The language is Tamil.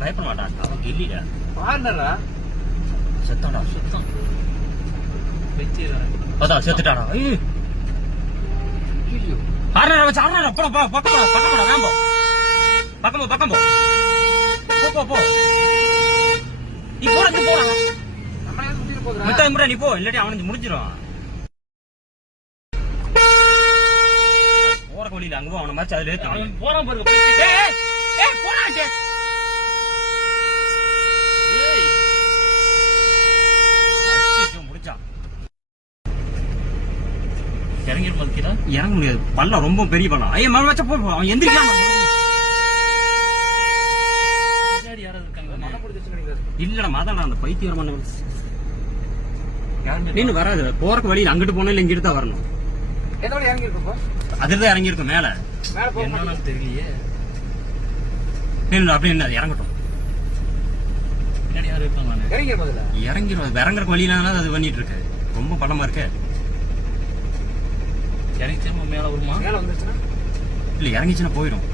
பயப்பட மாட்டான். அவன் கில்லிடா. பாருடா. செத்தாடா, செத்தான். வெச்சிரா. அதான் செத்துட்டாடா. ஐயோ. ஐயோ. ஆறடா வச்சு ஆறடா. போ போ பக்கம் போ வேம்போ. பக்கம் போ. போ போ. நீ போடா நீ போடா. நம்ம ஏன் சுத்திட்டு போறா? முட்டை நீ போ. இல்லடி அவனுக்கு முடிஞ்சிரும். போற வழியில அங்க போ அவன மாதிரி அதுல ஏத்து. அவன் போறான் பாருங்க. ஏய் போடா டே. ஏய். அடிச்சு முடிச்சா. இறங்கி போறதுடா. இறங்க முடியாது. பல்ல ரொம்ப பெரிய பல்லம். ஐய மழை வச்ச போ. அவன் எந்திரிக்காம. பின்னாடி யாராவது இருக்காங்க? மன புடிச்சிச்சு நினைக்கிறேன். இல்லடா மாதாடா அந்த பைத்தியம் மண்ண நீனு வராது. போறக்கு வழியில அங்கிட்டு போனா இல்ல இங்கிட்டு தான் வரணும். எதோட இறங்கி இருக்கப்போ? அதுதான் இறங்கி இருக்கும் மேல. மேல போக என்னன்னு தெரியலையே. நின்னு அப்படியே என்ன இறங்கட்டும். பின்னாடி யாரும் இருக்காங்க? இறங்கி முதல்ல. இறங்குறக்கு வழியில அது பண்ணிட்டு இருக்கு. ரொம்ப பள்ளமா இருக்கு. இறங்கிச்சா மேல வருமா? மேல வந்துச்சுன்னா இல்ல இறங்கிச்சுன்னா போயிடும்.